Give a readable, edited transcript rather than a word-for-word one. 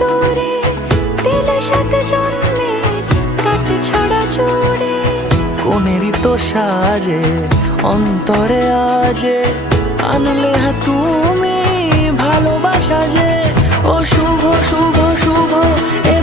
দূরে দিলে সাত জন্মের কাট ছড়া জুড়ে। কোনেরই তো সাজে অন্তরে আজে আনলে হ্যাঁ তুমি ভালোবাসা যে। ও শুভ শুভ শুভ এ